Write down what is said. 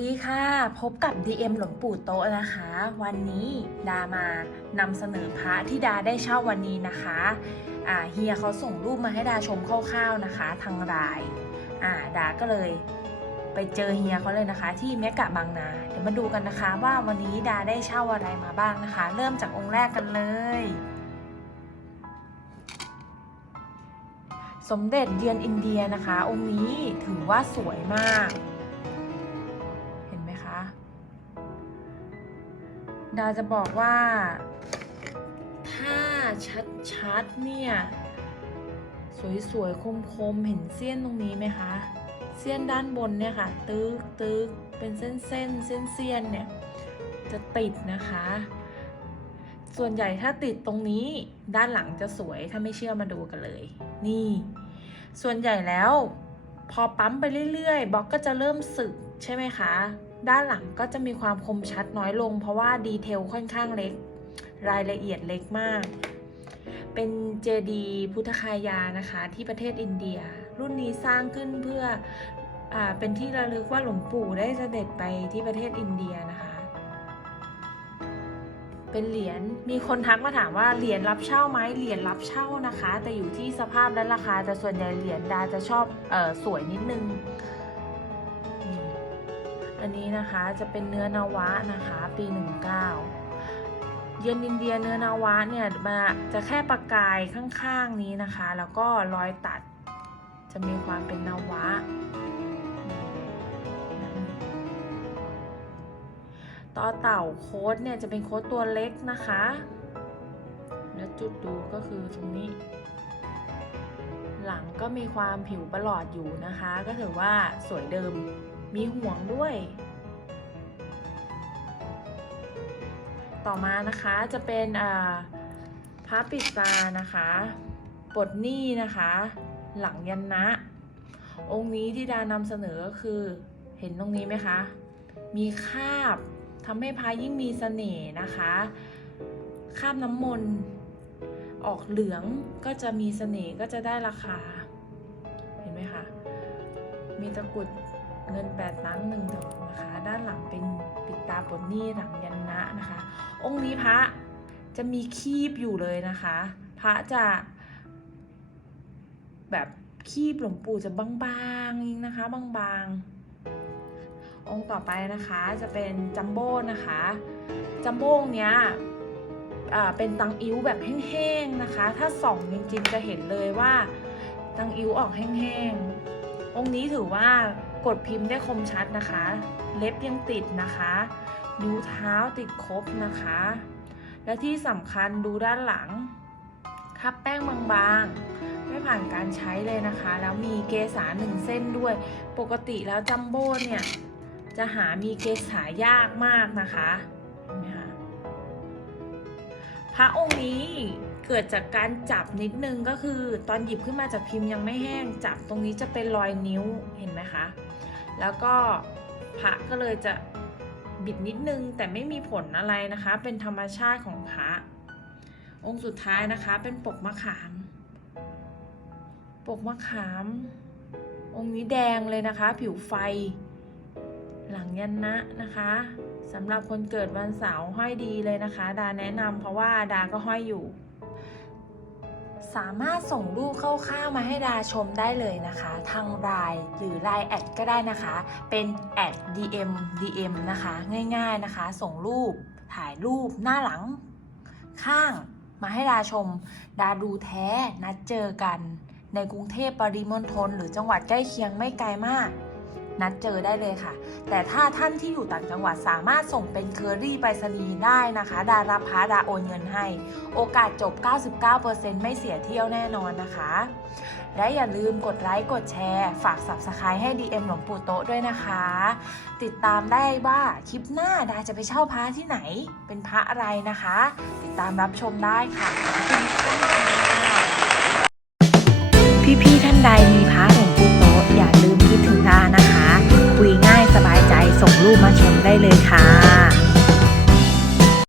ดีค่ะ พบกับ DM หลวงปู่โตะนะคะ วันนี้ดามานำเสนอพระที่ดาได้เช่าวันนี้นะคะอ่าเฮียเขาส่งรูปมาให้ดาชมคร่าวๆนะคะ ทางไลน์อ่าดาก็เลยไปเจอเฮียเขาเลยนะคะ ที่เมกะบางนา เดี๋ยวมาดูกันนะคะว่าวันนี้ดาได้เช่าอะไรมาบ้างนะคะ เริ่มจากองค์แรกกันเลย สมเด็จเยือนอินเดียนะคะ องค์นี้ถือว่าสวยมาก ดาจะบอกว่า ถ้าชัดๆเนี่ย สวยๆ คมๆ เห็นเส้นตรงนี้ไหมคะ เส้นด้านบนเนี่ยค่ะ ตึกตึกเป็นเส้นเส้นเส้นเส้นเนี่ย จะติดนะคะ ส่วนใหญ่ถ้าติดตรงนี้ด้านหลังจะสวยถ้าไม่เชื่อมาดูกันเลย นี่ ส่วนใหญ่แล้ว พอปั๊มไปเรื่อยๆบล็อกก็จะเริ่มสึกใช่ไหมคะ ด้านหลังก็จะมีความคมชัดน้อยลง เพราะว่าดีเทลค่อนข้างเล็ก รายละเอียดเล็กมาก เป็นเจดีพุทธคายานะคะที่ประเทศอินเดีย รุ่นนี้สร้างขึ้นเพื่ออเป็นที่ระลึกว่าหลวงปู่ได้เสด็จไปที่ประเทศอินเดียนะคะ เป็นเหรียญมีคนทักมาถามว่าเหรียญรับเช่าไหมเหรียญรับเช่านะคะ แต่อยู่ที่สภาพและราคาแต่ส่วนใหญ่เหรียญดาจะชอบออสวยนิดนึง อันนี้นะคะจะเป็นเนื้อนาวะนะคะ ปี 19 เย็นอินเดียเนื้อนาวะเนี่ยมาจะแค่ประกายข้างๆนี้นะคะ แล้วก็รอยตัดจะมีความเป็นนาวะต่อเต่าโค้ดเนี่ยจะเป็นโค้ดตัวเล็กนะคะ แล้วจุดดูก็คือตรงนี้ หลังก็มีความผิวประหลอดอยู่นะคะ ก็ถือว่าสวยเดิม มีห่วงด้วย ต่อมานะคะจะเป็นพระปิดตานะคะปลดหนี้นะคะ หลังยันนะ องค์นี้ที่ดานำเสนอคือเห็นตรงนี้ไหมคะ มีคาบทำให้พายิ่งมีเสน่ห์นะคะ คาบน้ำมนต์ออกเหลืองก็จะมีเสน่ห์ก็จะได้ราคา เห็นไหมคะ มีตะกุด เงินแปดล้านหนึ่งดอกนะคะ ด้านหลังเป็นปิดตาปลดหนี้หลังยันนะนะคะ องค์นี้พระจะมีคีบอยู่เลยนะคะ พระจะ แบบคีบหลวงปู่จะบางๆเองนะคะ บางๆ องค์ต่อไปนะคะจะเป็นจัมโบ้นะคะ จัมโบ้งเนี้ยเป็นตังอิ้วแบบแห้งๆนะคะ ถ้าส่องจริงๆจะเห็นเลยว่าตังอิ้วออกแห้งๆ องค์นี้ถือว่า กดพิมพ์ได้คมชัดนะคะ เล็บยังติดนะคะ นิ้วเท้าติดครบนะคะ และที่สำคัญดูด้านหลังทับแป้งบางๆ ไม่ผ่านการใช้เลยนะคะ แล้วมีเกสาหนึ่งเส้นด้วย ปกติแล้วจัมโบ้เนี่ย จะหามีเกสายากมากนะคะเห็นไหมคะ ระองค์นี้เกิดจากการจับนิดนึงก็คือตอนหยิบขึ้นมาจากพิมพ์ยังไม่แห้งจับตรงนี้จะเป็นรอยนิ้วเห็นไหมคะ แล้วก็พระก็เลยจะบิดนิดนึงแต่ไม่มีผลอะไรนะคะ เป็นธรรมชาติของพระองค์สุดท้ายนะคะ เป็นปกมะขาม ปกมะขาม องค์นี้แดงเลยนะคะ ผิวไฟ หลังยันนะนะคะ สำหรับคนเกิดวันเสาร์ห้อยดีเลยนะคะ ดาแนะนำเพราะว่าดาก็ห้อยอยู่ สามารถส่งรูปคร่าวๆมาให้ดาชมได้เลยนะคะ ทางไลน์หรือไลน์แอดก็ได้นะคะ เป็นแอด DM DM นะคะ ง่ายๆนะคะ ส่งรูปถ่ายรูปหน้าหลัง ข้างมาให้ดาชม ดาดูแท้นัดเจอกัน ในกรุงเทพปริมณฑลหรือจังหวัดใกล้เคียงไม่ไกลมาก นัดเจอได้เลยค่ะ แต่ถ้าท่านที่อยู่ต่างจังหวัดสามารถส่งเป็นเคอรี่ไปรษณีย์ได้นะคะ ดารับพาดาโอนเงินให้ โอกาสจบ 99%ไม่เสียเที่ยวแน่นอนนะคะ และอย่าลืมกดไลค์กดแชร์ ฝาก Subscribe ให้ DM หลวงปู่โต๊ะด้วยนะคะ ติดตามได้ว่าคลิปหน้าดาจะไปเช่าพระที่ไหน เป็นพระอะไรนะคะ ติดตามรับชมได้ค่ะพี่ๆท่านใดมีพระ รูปมาชมได้เลยค่ะ